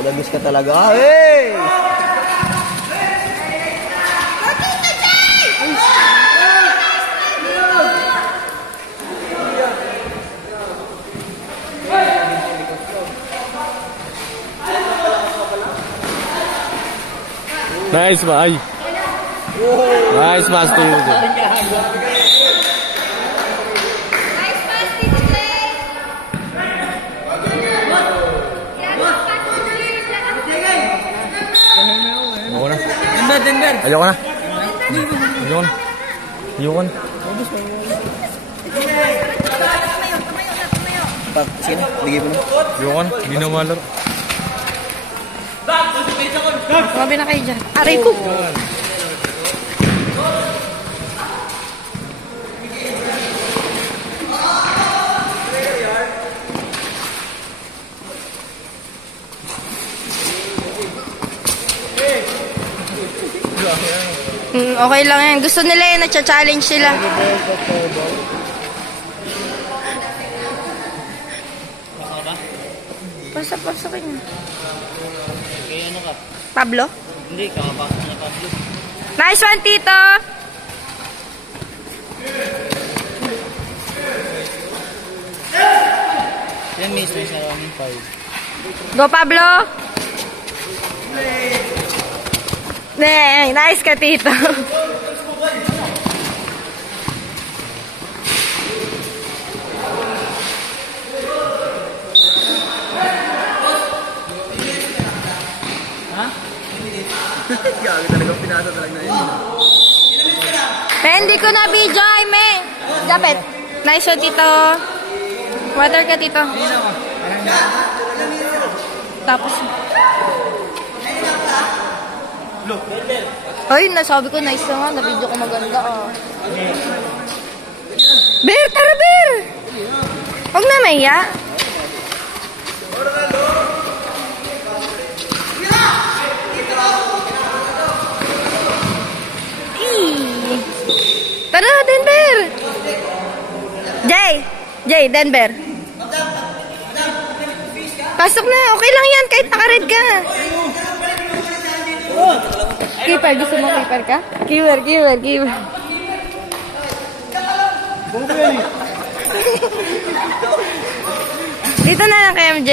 Dagis ka talaga. Hey! Nice, bye. Nice pass to you. Ayoko na. Ayoko na. Ayoko na. Sige na, bigay mo na. Ayoko na. Hindi na malaro. Grabe na kayo dyan. Aray ko. Okay lang yan. Gusto nila yan, na-challenge sila. Pasok niya. Okay, ano ka? Pablo? Hindi, kakapasok na Pablo. Nice one, Tito! Yan mismo sa 1-5. Go, Pablo! Nice ka, Tito. Gabi talaga, pinasa talaga na yun. Hindi ko na video, Jaime. Dapat. Nice one, Tito. Water ka, Tito. Tapos. Ay, nasabi ko, nice naman. Na-video ko maganda, oh. Bear, tara, Bear! Huwag na maya. Tara, Denver! Jay, Denver. Pasok na, okay lang yan, kahit naka-red ka. Keeper, gusto mo keeper ka? Keeper. Dito na lang kay MJ.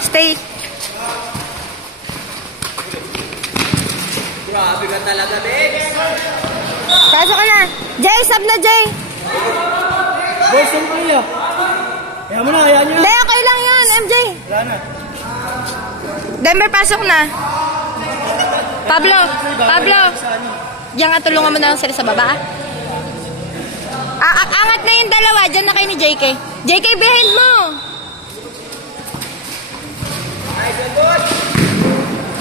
Stay. Grabe ka talaga, Bex. Pasok ka na. Jay, sub na, Jay. Boys, saan ko niya? Kaya mo na, kayaan nyo na. Hindi, okay lang yan, MJ. Wala na. Denver, pasok na. Pablo. Diyan nga, tulungan mo na lang sila sa baba. Angat na yung dalawa. Diyan na kayo ni JK. JK, behind mo. Nice, good.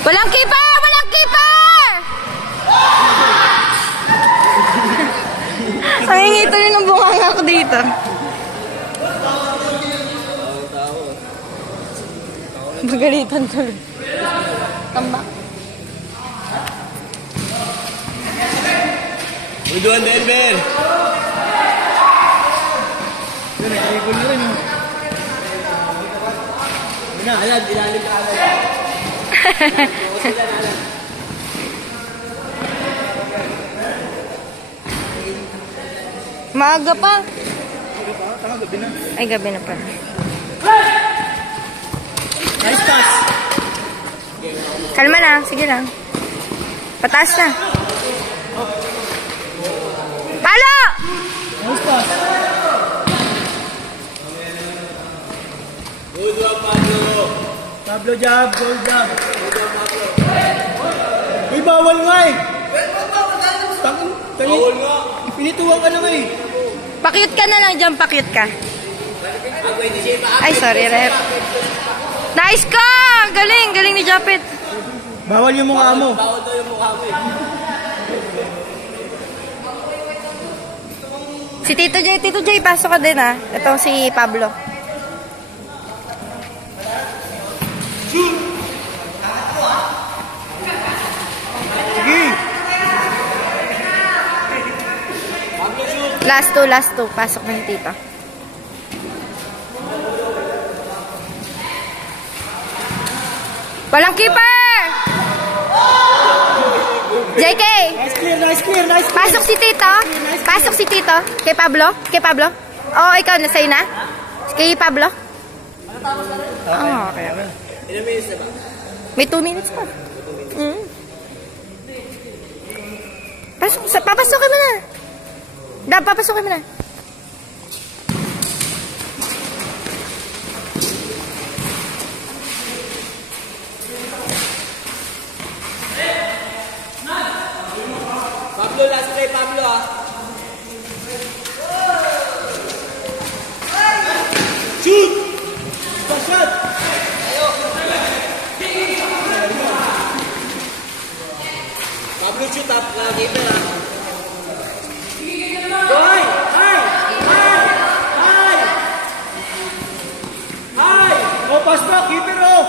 Walang keeper! Walang keeper! Nangingi tuloy ng bunganga ko dito. Magalitan tuloy. Tambak. Uduan Denver! Yun, nag-dribble na rin. Yun na, alad, ilalim ka alad. Maaga pa. Gabi na. Ay, gabi na pala. Nice pass! Kalma lang, sige lang. Pataas na. Palo! Nice pass! Good one, Pablo! Pablo jab, goal jab. Uy, bawal nga eh! Bawal nga! Pinituwan ka na nga eh! Pakyut ka na lang dyan, pakyut ka. Ay, sorry, rep. Nice ka! Galing, galing ni Japet. Bawal yung mukha mo. Si Tito J, pasok ka din ah. Ito si Pablo. Sige! Last two. Pasok na ni Tito. Walang keeper! JK! Nice clear. Pasok si Tito. Kay Pablo? Oo, ikaw na sa'yo na? Kay Pablo? Okay. Ilang minutes na ba? May 2 minutes pa. Papasokin mo na. Papasokin mo na. Pablo, last play, Pablo ah. Shoot! Shot! Pablo, shoot up. Keeper ah. Go high! Oh, pass back, keeper oh!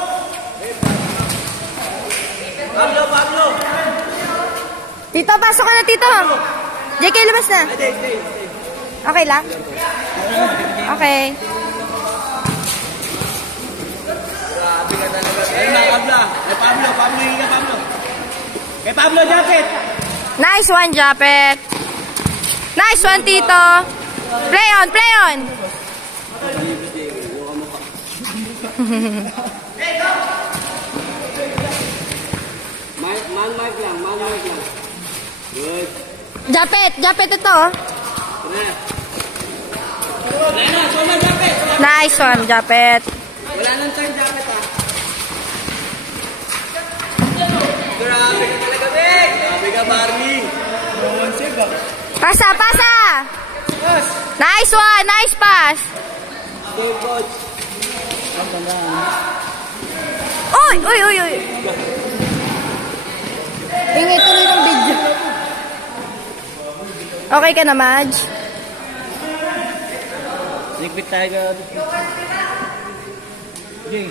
Pablo! Tito, pasok ka na, Tito. JK, lumas na. Okay lang? Okay. Grabe ka talaga. Ayun na, Pablo. Pablo, hinga Pablo. Kay Pablo, Japet. Nice one, Japet. Nice one, Tito. Play on. Man mark lang. Good. Japet ito. Wala, Japet. Nice one, Japet. Wala nang time, Japet ah. Grabe ka talaga, Bek. Grabe ka, Barney. Pasa. Nice one, nice pass. Game coach. Uy. Ingay tuloy ng video. Okay ka na, Madge? Ligpit tayo. Jay.